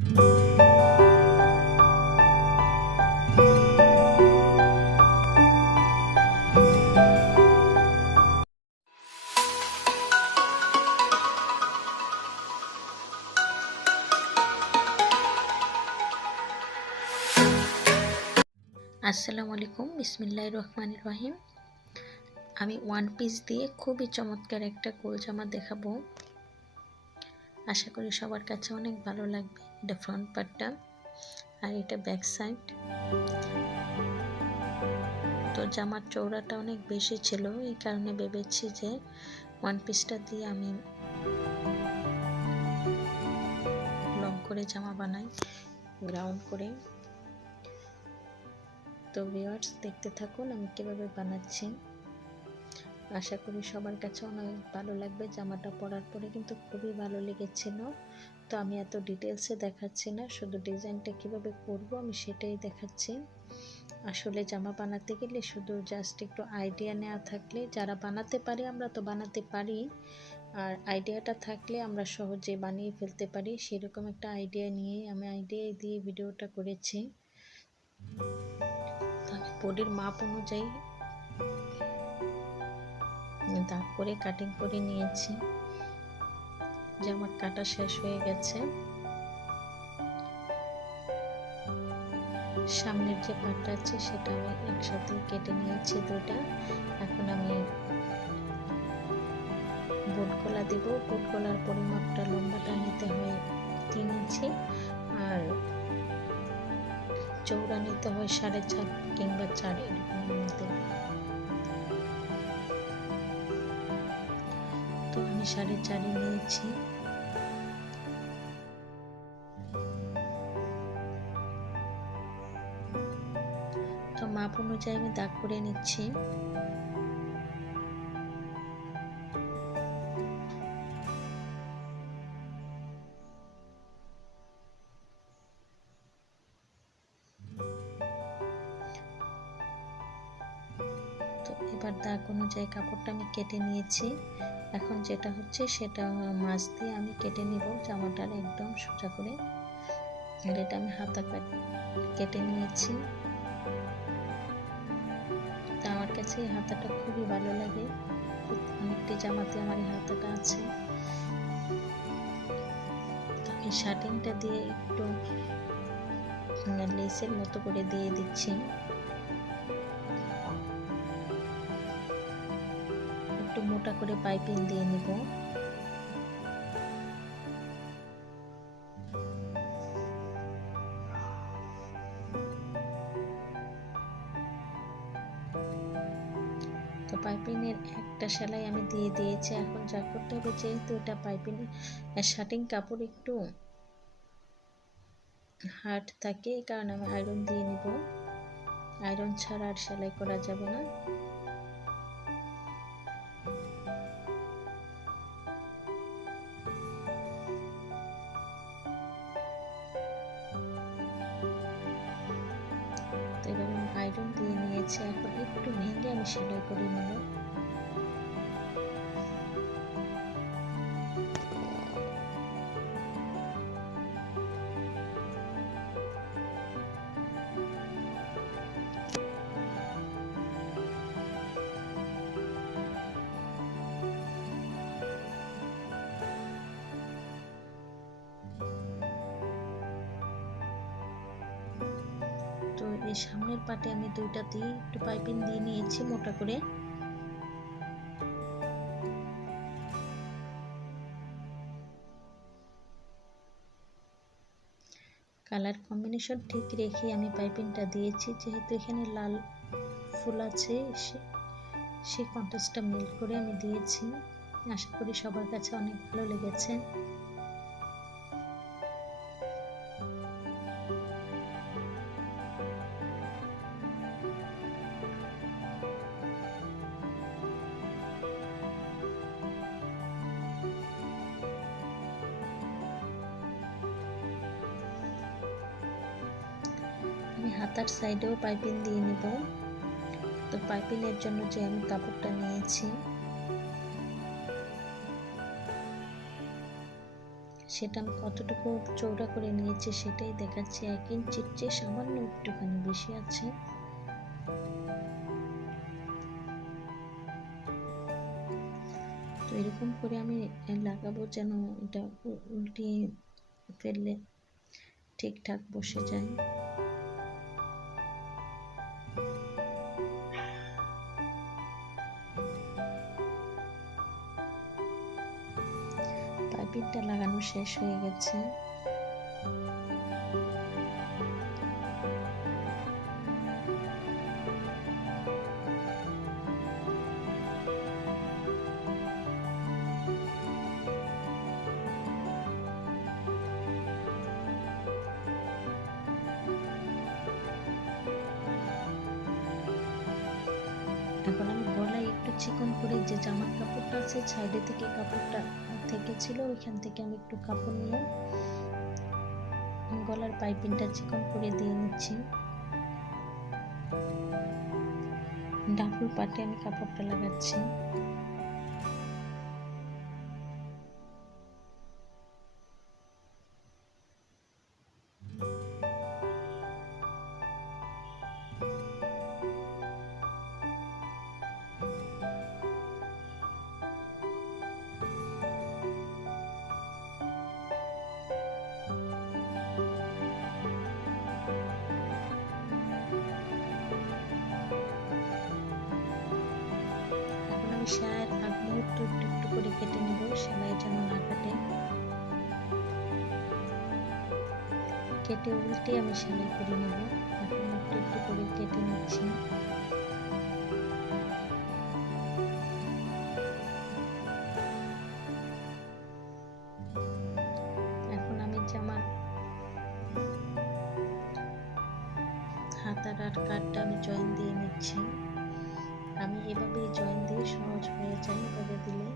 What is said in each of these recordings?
আসসালামু আলাইকুম বিসমিল্লাহ রহমান রহিম। আমি ওয়ান পিস দিয়ে খুবই চমৎকার একটা গোল জামা দেখাবো। আশা করি সবার কাছে অনেক ভালো লাগবে এটা ফ্রন্ট পার্টটা আর এটা ব্যাক সাইড তো জামার চৌড়াটা অনেক বেশি ছিল, এই কারণে ভেবেছি যে ওয়ান পিসটা দিয়ে আমি লং করে জামা বানাই গ্রাউন্ড করে। তো ভিউয়ার্স দেখতে থাকুন আমি কীভাবে বানাচ্ছি। আশা করি সবার কাছে অনেক ভালো লাগবে, জামাটা পরার পরে কিন্তু খুবই ভালো লেগেছিল তো আমি এত ডিটেলসে দেখাচ্ছি না, শুধু ডিজাইনটা কীভাবে করব আমি সেটাই দেখাচ্ছি। আসলে জামা বানাতে গেলে শুধু জাস্ট একটু আইডিয়া নেওয়া থাকলে, যারা বানাতে পারে আমরা তো বানাতে পারি। আর আইডিয়াটা থাকলে আমরা সহজে বানিয়ে ফেলতে পারি, সেরকম একটা আইডিয়া নিয়ে আমি আইডিয়া দিয়ে ভিডিওটা করেছি। বডির মাপ অনুযায়ী দাগ করে কাটিং করে নিয়েছি। যে আমার কাটা শেষ হয়ে গেছে। সামনের যে পাটটা আছে, সেটা আমি একসাথে কেটে নিয়েছি দুটা এখন আমি বোট গলা দেব। বোট গলার পরিমাপটা লম্বাটা নিতে হয় তিন ইঞ্চি। আর চৌড়া নিতে হয় সাড়ে চার কিংবা চার এরকমের মধ্যে তো আমি সাড়ে চারে নিয়েছি। তো মাপ অনুযায়ী আমি দাগ করে নিচ্ছি। এবার দাগ অনুযায়ী কাপড়টা আমি কেটে নিয়েছি, এখন যেটা হচ্ছে সেটা মাছ দিয়ে আমি কেটে নিব জামাটার একদম সোজা করে। আর এটা আমি হাতা কেটে নিয়েছি। তা আমার কাছে এই হাতাটা খুবই ভালো লাগে। অনেকটি জামাতে আমার এই হাতাটা আছে। আমি শার্টিংটা দিয়ে একটু, লেসের মতো করে দিয়ে দিচ্ছি। মোটা করে পাইপিং দিয়ে নিব। তো পাইপিংয়ের একটা সেলাই আমি দিয়ে দিয়েছি, এখন যা করতে হবে যেহেতু এটা পাইপিং শার্টিং কাপড় একটু হার্ড থাকে, এই কারণে আমি আয়রন দিয়ে নিব। আয়রন ছাড়া আর সেলাই করা যাবে না। নিয়েছি এখন একটু ভেঙে আমি সেলাই করে নেব। এই সামনের পাটে আমি দুইটা দিয়ে একটু পাইপিং দিয়ে নিয়েছি মোটা করে। কালার কম্বিনেশন ঠিক রেখে আমি পাইপিংটা দিয়েছি, যেহেতু এখানে লাল ফুল আছে সেই কন্ট্রাস্টটা মিল করে আমি দিয়েছি। আশা করি সবার কাছে অনেক ভালো লেগেছে। হাতার সাইডেও পাইপিং দিয়ে নিব। তো পাইপিংয়ের জন্য যে আমি কাপড়টা নিয়েছি, সেটা আমি কতটুকু চৌড়া করে নিয়েছি সেটাই দেখাচ্ছি। এক ইঞ্চির চেয়ে সামান্য একটুখানি বেশি আছে। তো এরকম করে আমি লাগাবো যেন এটা উল্টিয়ে ফেললে ঠিকঠাক বসে যায়। পাইপিংটা লাগানো শেষ হয়ে গেছে। এখন আমি গলায় একটু চিকন করে যে জামার কাপড়টা আছে, সাইডে থেকে কাপড়টা থেকে ছিল, ওইখান থেকে আমি একটু কাপড় নিয়ে গলার পাইপিংটা চিকন করে দিয়ে নিচ্ছি। ডাবল পাটে আমি কাপড়টা লাগাচ্ছি। আমি সেলাইয়ের একটু একটু একটু করে কেটে নেব, সেলাই যেন না কাটে। কেটে উল্টে আমি সেলাই করে নেব। এখন একটু একটু করে কেটে নিচ্ছি এভাবেই জয়েন দিয়ে সহজ হয়ে যায় এভাবে দিলে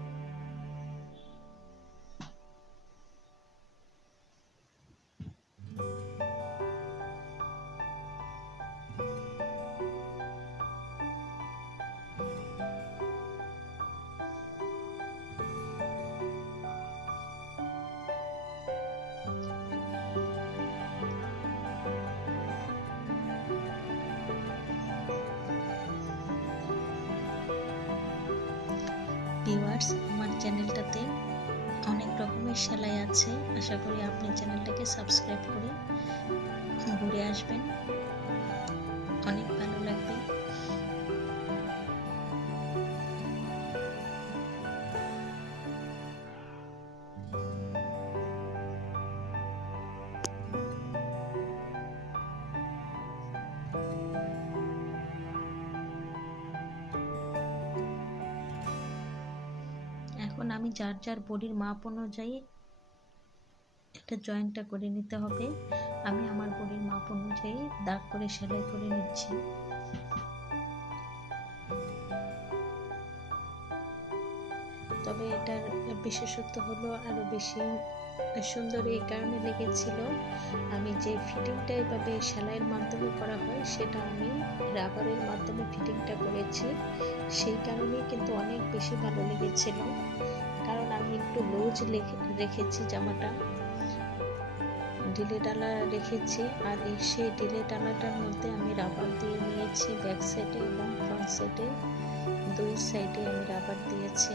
ভিউয়ার্স আমার চ্যানেলটাতে অনেক রকমের সেলাই আছে। আশা করি আপনি চ্যানেলটাকে সাবস্ক্রাইব করে ঘুরে আসবেন। অনেক ভালো লাগবে। আমি যার যার বডির মাপ অনুযায়ী একটা জয়েন্টটা করে নিতে হবে, আমি আমার বডির মাপ অনুযায়ী দাগ করে সেলাই করে নিচ্ছি। তবে এটার বিশেষত্ব হলো আরও বেশি সুন্দর এই কারণে লেগেছিল, আমি যে ফিটিংটা এভাবে সেলাইয়ের মাধ্যমে করা হয়, সেটা আমি রাবারের মাধ্যমে ফিটিংটা করেছি, সেই কারণেই কিন্তু অনেক বেশি ভালো লেগেছিল। একটু লুজ রেখেছি জামাটা। ডিলে ডালা রেখেছি আর এই সেই ডিলে ডালাটার মধ্যে আমি রাবার দিয়ে নিয়েছি ব্যাক সাইডে এবং ফ্রন্ট সাইডে দুই সাইডে আমি রাবার দিয়েছি।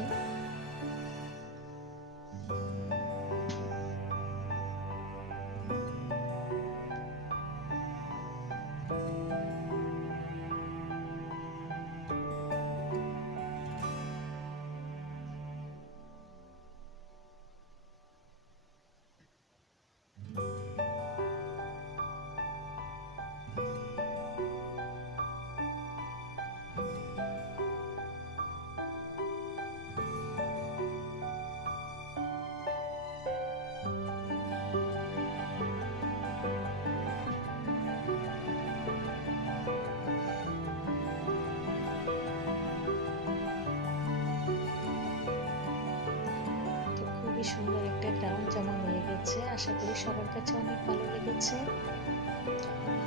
আশা করি সবার কাছে অনেক ভালো লেগেছে।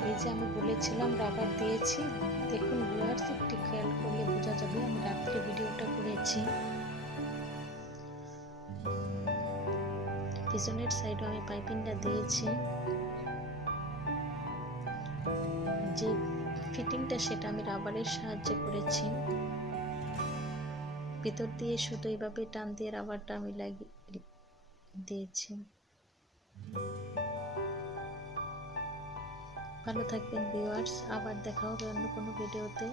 এই যে আমি বলেছিলাম, রাবার দিয়েছি। দেখুন ভিউয়ার্স একটু খেয়াল করলে বোঝা যাবে, আমি রাত্রে ভিডিওটা করেছি। পিছনের সাইডে আমি পাইপিংটা দিয়েছি। যে ফিটিংটা সেটা আমি রাবারের সাহায্যে করেছি। ভিতর দিয়ে শুধু এইভাবে টান দিয়ে রাবারটা আমি লাগিয়ে দিয়েছি। ভালো থাকবেন ভিউয়ার্স আবার দেখা হবে অন্য কোনো ভিডিওতে।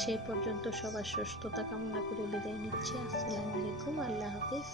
সেই পর্যন্ত সবার সুস্থতা কামনা করে বিদায় নিচ্ছি। আসসালামু আলাইকুম। আল্লাহ হাফিজ।